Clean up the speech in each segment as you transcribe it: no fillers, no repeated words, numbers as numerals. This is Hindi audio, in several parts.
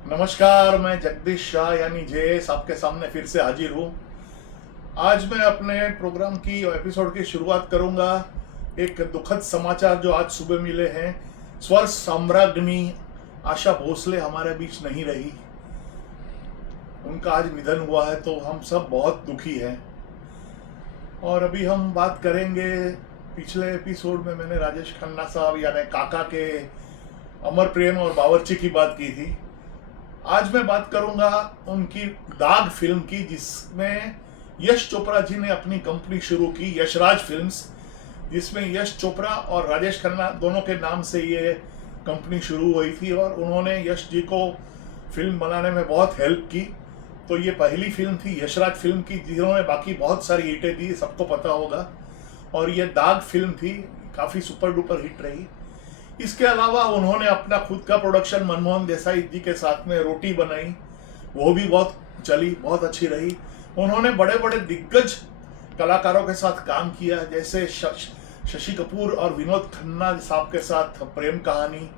नमस्कार, मैं जगदीश शाह यानी जेएस आपके सामने फिर से हाजिर हूँ। आज मैं अपने प्रोग्राम की एपिसोड की शुरुआत करूंगा एक दुखद समाचार जो आज सुबह मिले हैं। स्वर साम्राज्ञी आशा भोसले हमारे बीच नहीं रही, उनका आज निधन हुआ है, तो हम सब बहुत दुखी हैं। और अभी हम बात करेंगे, पिछले एपिसोड में मैंने राजेश खन्ना साहब यानी काका के अमर प्रेम और बावर्ची की बात की थी। आज मैं बात करूंगा उनकी दाग फिल्म की, जिसमें यश चोपड़ा जी ने अपनी कंपनी शुरू की, यशराज फिल्म्स, जिसमें यश चोपड़ा और राजेश खन्ना दोनों के नाम से ये कंपनी शुरू हुई थी और उन्होंने यश जी को फिल्म बनाने में बहुत हेल्प की। तो ये पहली फिल्म थी यशराज फिल्म की, जिन्होंने बाकी बहुत सारी हिटें दी, सबको पता होगा। और ये दाग फिल्म थी, काफ़ी सुपर डुपर हिट रही। इसके अलावा उन्होंने अपना खुद का प्रोडक्शन मनमोहन देसाई जी के साथ में रोटी बनाई, वो भी बहुत चली, बहुत अच्छी रही। उन्होंने बड़े बड़े दिग्गज कलाकारों के साथ काम किया, जैसे शशि कपूर और विनोद खन्ना साहब के साथ प्रेम कहानी,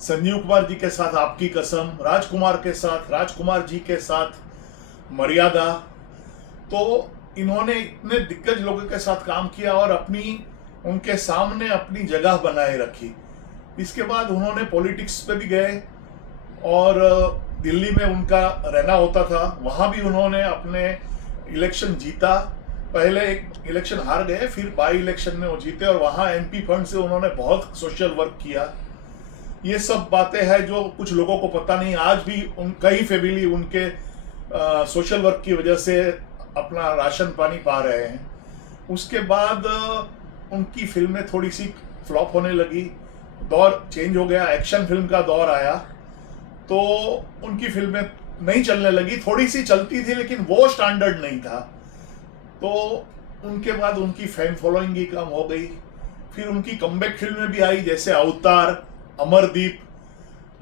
संजीव कुमार जी के साथ आपकी कसम, राजकुमार के साथ, राजकुमार जी के साथ मर्यादा। तो इन्होंने इतने दिग्गज लोगों के साथ काम किया और उनके सामने अपनी जगह बनाए रखी। इसके बाद उन्होंने पॉलिटिक्स पे भी गए और दिल्ली में उनका रहना होता था, वहाँ भी उन्होंने अपने इलेक्शन जीता। पहले एक इलेक्शन हार गए, फिर बाई इलेक्शन में वो जीते और वहाँ एमपी फंड से उन्होंने बहुत सोशल वर्क किया। ये सब बातें हैं जो कुछ लोगों को पता नहीं। आज भी कई फैमिली उनके सोशल वर्क की वजह से अपना राशन पानी पा रहे हैं। उसके बाद उनकी फिल्में थोड़ी सी फ्लॉप होने लगी, दौर चेंज हो गया, एक्शन फिल्म का दौर आया, तो उनकी फिल्में नहीं चलने लगी। थोड़ी सी चलती थी लेकिन वो स्टैंडर्ड नहीं था। तो उनके बाद उनकी फैन फॉलोइंग ही कम हो गई। फिर उनकी कमबैक फिल्में भी आई, जैसे अवतार, अमरदीप,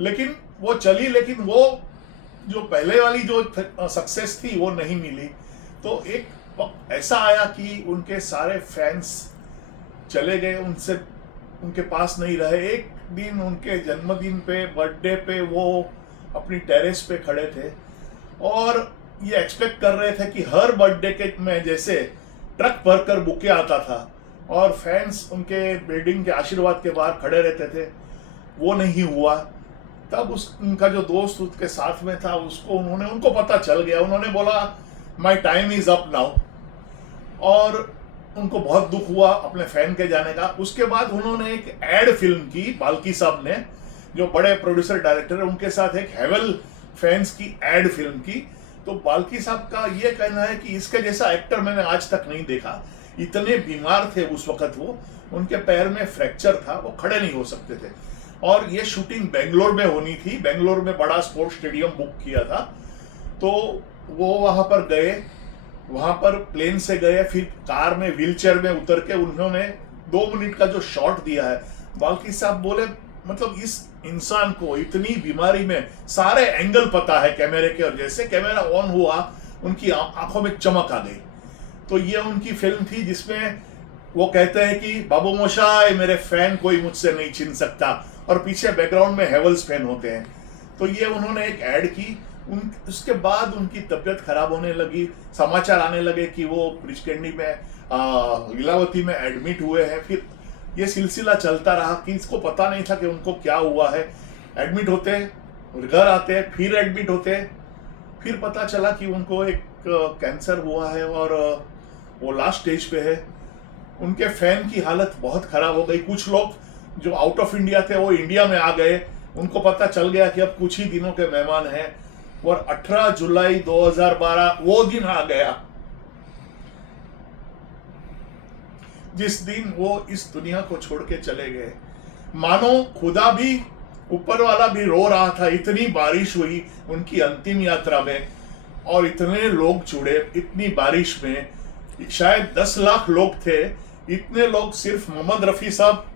लेकिन वो चली, लेकिन वो जो पहले वाली जो सक्सेस थी वो नहीं मिली। तो एक वक्त ऐसा आया कि उनके सारे फैंस चले गए, उनके पास नहीं रहे। एक दिन उनके जन्मदिन पे, बर्थडे पे वो अपनी टेरेस पे खड़े थे और ये एक्सपेक्ट कर रहे थे कि हर बर्थडे के में जैसे ट्रक भरकर बुके आता था और फैंस उनके बिल्डिंग के आशीर्वाद के बाहर खड़े रहते थे। वो नहीं हुआ। तब उनका जो दोस्त उसके साथ में था, उनको पता चल गया। उन्होंने बोला my time is up now, और उनको बहुत दुख हुआ अपने फैन के जाने का। उसके बाद उन्होंने एक एड फिल्म की, बाल्की साहब ने, जो बड़े प्रोड्यूसर डायरेक्टर है, उनके साथ एक हेवल फैंस की एड फिल्म की। तो बाल्की साहब का ये कहना है कि इसके जैसा एक्टर मैंने आज तक नहीं देखा। इतने बीमार थे उस वक्त वो, उनके पैर में फ्रैक्चर था, वो खड़े नहीं हो सकते थे। और ये शूटिंग बेंगलोर में होनी थी, बेंगलोर में बड़ा स्पोर्ट्स स्टेडियम बुक किया था। तो वो वहां पर गए, वहां पर प्लेन से गए, फिर कार में व्हीलचेयर में उतर के उन्होंने 2 मिनट का जो शॉट दिया है, बाल्की साहब बोले मतलब इस इंसान को इतनी बीमारी में सारे एंगल पता है कैमरे के, और जैसे कैमरा ऑन हुआ उनकी आंखों में चमक आ गई। तो ये उनकी फिल्म थी जिसमें वो कहते हैं कि बाबू मोशाय मेरे फैन कोई मुझसे नहीं छीन सकता, और पीछे बैकग्राउंड में हेवल्स फैन होते हैं। तो ये उन्होंने एक ऐड की। उसके बाद उनकी तबीयत खराब होने लगी, समाचार आने लगे कि वो ब्रिजकैंडी में लीलावती में एडमिट हुए हैं। फिर ये सिलसिला चलता रहा कि इसको पता नहीं था कि उनको क्या हुआ है। एडमिट होते, घर आते, फिर एडमिट होते, फिर पता चला कि उनको एक कैंसर हुआ है और वो लास्ट स्टेज पे है। उनके फैन की हालत बहुत खराब हो गई। कुछ लोग जो आउट ऑफ इंडिया थे वो इंडिया में आ गए, उनको पता चल गया कि अब कुछ ही दिनों के मेहमान हैं। और 18 जुलाई 2012 वो दिन आ गया जिस दिन वो इस दुनिया को छोड़ के चले गए। मानो खुदा भी, ऊपर वाला भी रो रहा था। इतनी बारिश हुई उनकी अंतिम यात्रा में और इतने लोग जुड़े, इतनी बारिश में शायद 10 लाख लोग थे। इतने लोग सिर्फ मोहम्मद रफी साहब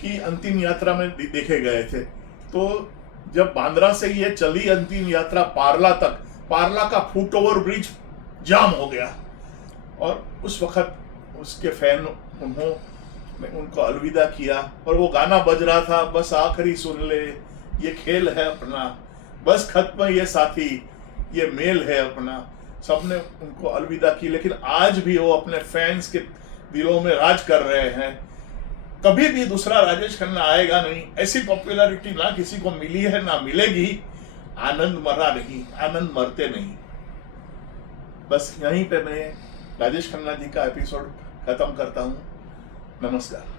की अंतिम यात्रा में देखे गए थे। तो जब बांद्रा से ये चली अंतिम यात्रा पार्ला तक, पार्ला का फुट ओवर ब्रिज जाम हो गया और उस वक्त उसके फैन उन्होंने उनको अलविदा किया और वो गाना बज रहा था, बस आखिरी सुन ले, ये खेल है अपना, बस खत्म, ये साथी, ये मेल है अपना, सबने उनको अलविदा की, लेकिन आज भी वो अपने फैंस के दिलों में राज कर रहे हैं। कभी भी दूसरा राजेश खन्ना आएगा नहीं, ऐसी पॉपुलैरिटी ना किसी को मिली है ना मिलेगी। आनंद मरा नहीं, आनंद मरते नहीं। बस यहीं पे मैं राजेश खन्ना जी का एपिसोड खत्म करता हूं। नमस्कार।